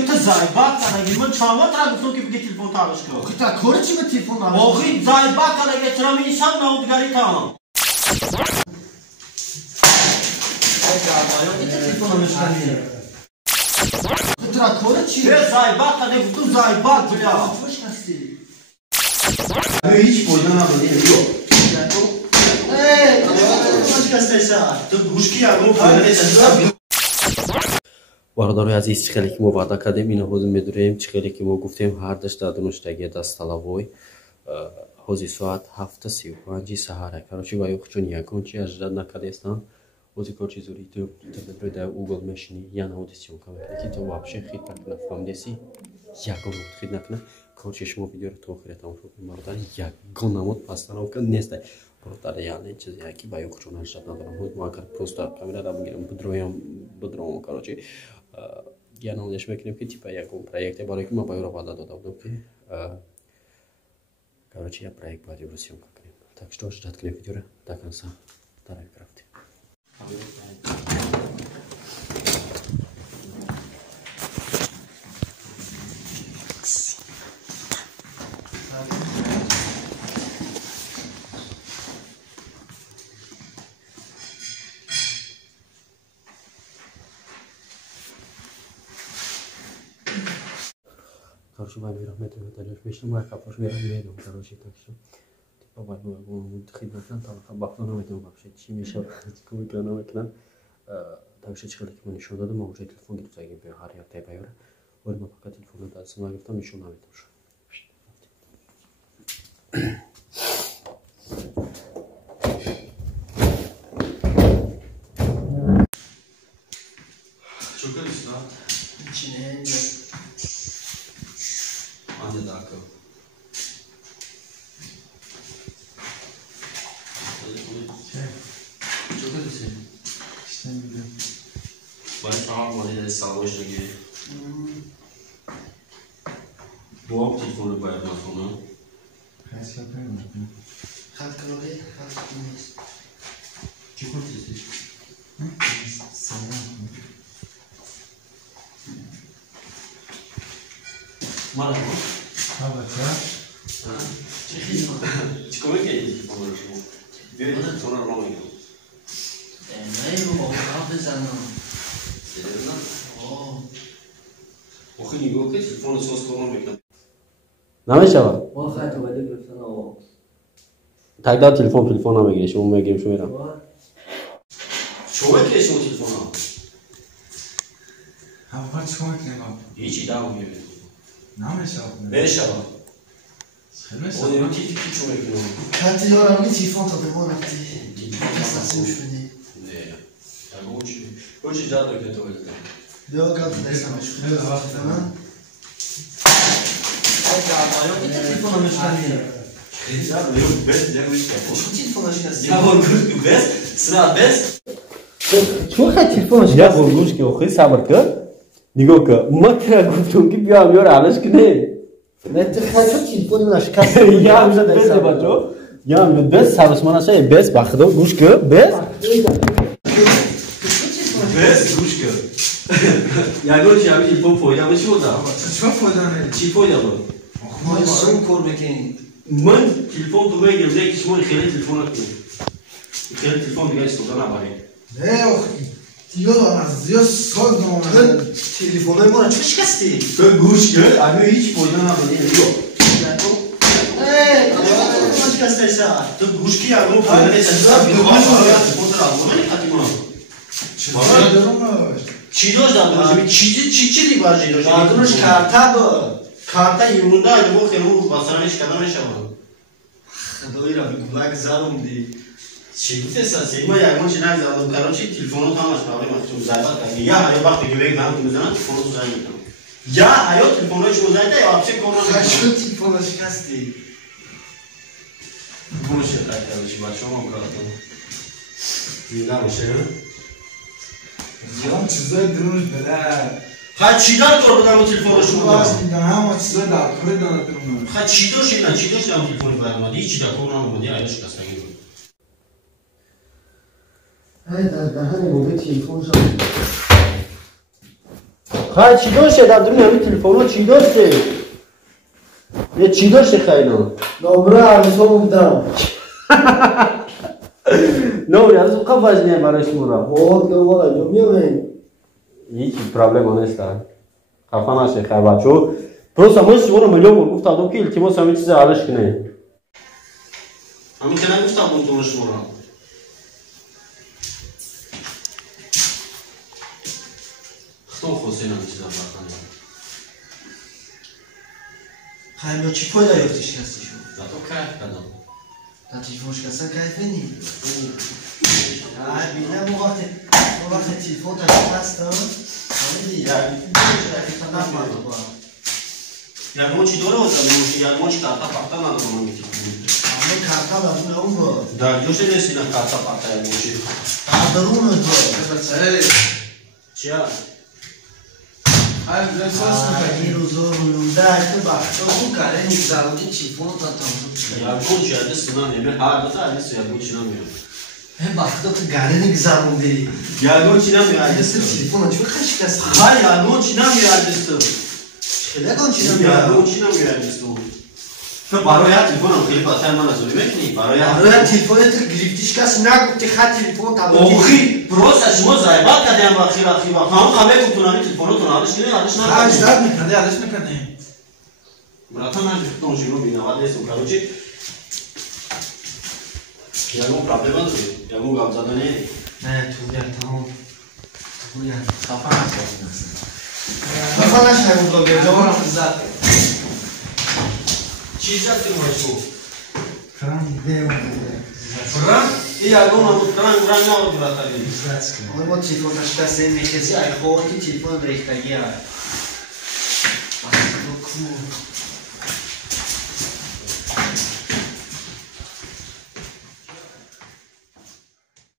که تو زایبات کنه من چهار تا گفتم که بگی تلفن تاش کن خب تا کار چی به تلفن آره آخی زایبات کنه چرا میشم نودگاری تا تو کار چی زایبات کنه گفتم زایبات بیا خوش هستی هیچ فایده نداره تو گوش کی ارمو برادرای عزیز چخیلی که ما وعده کردیم اینو حوض میدونیم چخیلی که ما گفتیم هر داشته دونشتگی دست طلبوی حوضی ساعت 7:35 سهاره کارچی و یوخ چون یکون چی اجداد نکردستان حوضی کارچی زوری تو بدروی در اوگل میشنی یا نهودیسیون که که تو واپشه خیلی نکنه فهمیدی یکون خیلی نکنه کارچی شما ویدیو رو تو خیلی تمام شد برادر یکون نمود پس نمود که نیست برادر یعنی چیزی که با یوخ چون اجداد ندارم حوض ما کار پروستا کامیرا را میگیرم بدرویم کارچی یا نمودش میکنیم که تیپ یکون پروژه برای که ما باید رو بالا داده بودم که короче я проект по аудиосъемка کنیم так что ждать клип видео до конца второй крафте короче вам миром это далёк мешам я капош миром медом короче так что типа вайбу خدمتنا طبعا باخذنا میتونم вообще چی میشه کوی کنم میکنم так что چیکار کنم نشون دادم ما اونجا تلفن گرفتم اگه به هر یک بیاره ولی ما فقط تلفن رو دستم گرفتم نشون نمیدم شو çok öyleyse lan içine anne dakika çok öyleyse işte biliyorum ben tamam modeli savaş gibi bu hafta telefonu bayağı telefonu kaç yapıyorum kaç kalori kaç kalori çok öyleyse selam Mala mı? evet ya Çıkıyor ki telefonu şu bir sonra roman yok ne bu abi canım Selam Охи нигоҳ ки телефони соз кор намекунад. намешава واخه تو ولی گفتن آقا тогда телефон намегири шумо мегирим шумо میرم Чого ки шумо телефона? اول چیکار کنم هیچی دام میگیره. نمیشه نمیشوا. نمیشه اون چیزی که چون میکنم. کاتی یارم می تلفن تا به ما رفتی کساسیش کنی نه. تا گوشی داد که تو بده. بیا گفت دستمش خیلی وقت من تلفنم میشکنی Ya yok bez demiş ya. Şu telefonu şikayet. Ya bu bez, sınav bez. чего хоть телефон я бургушки охи сабр кар нигоҳ кар ма тра гуфтам ки биам ёр алаш кне Ben de kaçak telefonu na şikayet. я уже без бачо я без сабсманаша без бахдо гуш кар без Bez guşka. Ya goç ya bir bu foyda mı şu da? Çok faydalı. Çi foyda bu. Ma son kor bekin. من تلفن تو بگم زیادی شما خیلی تلفن کنید. خیلی تلفن دیگه استفاده نبرید. Ne yok. Diyor az diyor sor ne telefonu mu açık şikayeti. تو گوش کن اگه هیچ فایده نداره yok. تو گوش کی اگه فایده چی داشت دادم چی لیبرژی داشت دادمش karta bu. Karta yumruğunda aynı bu xenu basana hiç kadar neşemem. Xdoyi ra gulak zarum di. Çekti sen ma yayman çiğner zadım karoçi telefonu tam açmalı maksimum zaten kadar. Ya hayat bak güvek ben kimizden telefonu uzayım. Ya hayat telefonu hiç uzaydı ya apse konu. Şu telefonu şikayeti. Bunu şey arkadaşım var şu an kartı. Dinle bir şey. Ya çizay durmuş bela. Ha çiğdar kor بدم telefonu şu Şu az bir daha ama çizay da kore da durmuş. Ha çiğdar şeyden çiğdar şeyden telefonu vermedi. Hiç çiğdar korunamadı ya ayrış kastan gibi. Hayda daha ne bu telefon şu. خیلی چی داشته در دنیا همین تلفن چی داشته؟ یه چی داشته خیلی؟ نمره عروسا بودم نمره از اون وزنیه برای شما را واد نمال انجام میامین هیچ پرابلم نیست خفه نشه خیلی بچه پروسا من شما رو میلیون بار گفتم که التماس همین چیز حلش کنه همین که نگفتم اون شما را خطا خوصین همین چیز هم خیلی چی پایده یافتیش کسی شد؟ دا تو کیف کردم دا تیلفونش کسا کیف نی؟ بینه مو وقت تیلفون تا هستم همه دیگه یکمون چی دوره بودم یکمون چی کارتا پاکتا ندارم من میتونم همه کارتا بدون اون بود در جوش نیستی نه کارتا پاکتا یکمون چی درونه بود چیا؟ این روزا رویونده که بخشا اون کاره نیگذرانی تیلفون تا تمام یکمون چی عدیست نمیه هر دوتا عدیست یکمون چی نمیه بخدا تو گره نیگذروندی یکمون چی نمیه عدیست عدیست تیلفون چی خشک هستی؟ های یکمون چی نمیه عدیست چلگان چی نمیه؟ یکمون چی نمیه عدیست تو برای تلفن هم خیلی باتر من از اولی میکنی برای تلفن تو گرفتیش کسی نگفتی خط تلفن تبدیل اوخی پروسه شما زایبات کردیم اخیر وقت هم همه گفتونانی تلفنتون حالش کنید حالش نکنید حالش درد میکنه حالش میکنه براتون من گفتم شروع بینواد نیستم کاروچی یکمون پرابلم نداری یکمون گام زدنه نه تو بیار تمام تو بیار خفه نشد خفه نشد اون بلاگر جوان زد چی زد که ماشو فرنگ دیو فرنگ این یکمون هم فرنگ نبود براتری آن ما تلفنش کسی میکشی ای خواهی تلفن ریختگی های